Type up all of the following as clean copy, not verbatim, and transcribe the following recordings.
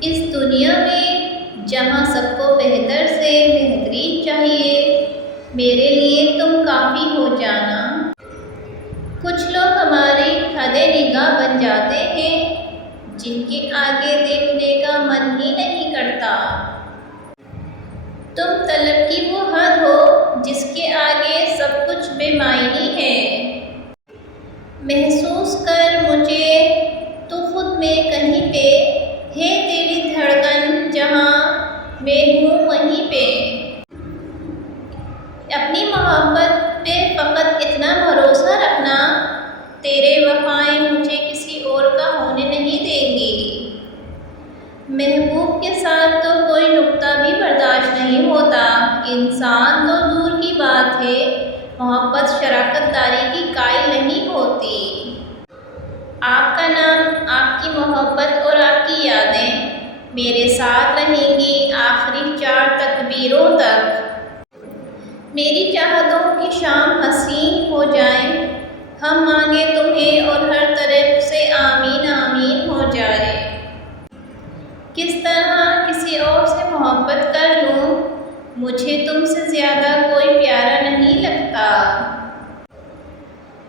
इस दुनिया में जहाँ सबको बेहतर से बेहतरीन चाहिए, मेरे लिए तुम काफ़ी हो जाना। कुछ लोग हमारी हदे निगाह बन जाते हैं, जिनके आगे देखने का मन ही नहीं करता। तुम तलब की वो हद हो जिसके आगे सब कुछ बेमायनी है। महसूस कर मुझे तो खुद में कहीं पे है तेरी धड़कन, जहाँ मैं हूँ वहीं पे। अपनी मोहब्बत पे फ़कत इतना भरोसा रखना, तेरे वफ़ाएं मुझे किसी और का होने नहीं देंगी। महबूब के साथ तो कोई नुक्ता भी बर्दाश्त नहीं होता। इंसान तो दूर की बात है, मोहब्बत शराकतदारी की कायल नहीं होती। आपका नाम, आपकी मोहब्बत और आपकी यादें मेरे साथ रहेंगी आखिरी 4 तकबीरों तक। मेरी चाहतों की शाम हसीन हो जाए, हम मांगे तुम्हें और हर तरफ से आमीन आमीन हो जाए। किस तरह किसी और से मोहब्बत कर लूँ, मुझे तुमसे ज़्यादा कोई प्यारा नहीं लगता।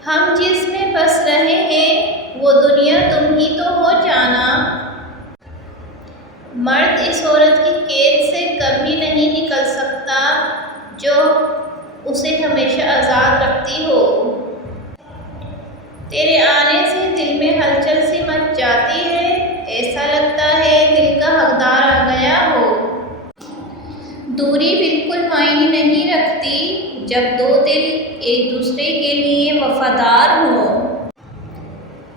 हम जिसमें बस रहे हैं वो दुनिया तुम ही तो हो जाना। मर्द इस औरत की कैद से कभी नहीं निकल सकता जो उसे हमेशा आज़ाद रखती हो। तेरे आने से दिल में हलचल सी मच जाती है, ऐसा लगता है दिल का हकदार आ गया हो। दूरी बिल्कुल मायने नहीं रखती जब दो दिल एक दूसरे के लिए वफादार हो।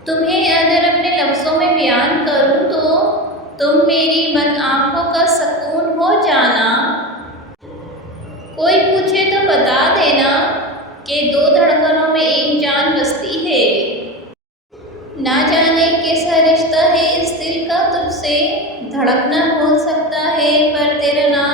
तुम्हें अगर अपने लफ्ज़ों में बयान करूँ तो तुम मेरी बंद आँखों का सुकून हो जाना। कोई पूछे तो बता देना कि 2 धड़कनों में एक जान बसती है। ना जाने कैसा रिश्ता है इस दिल का तुझसे, धड़कना भूल सकता है पर तेरा नाम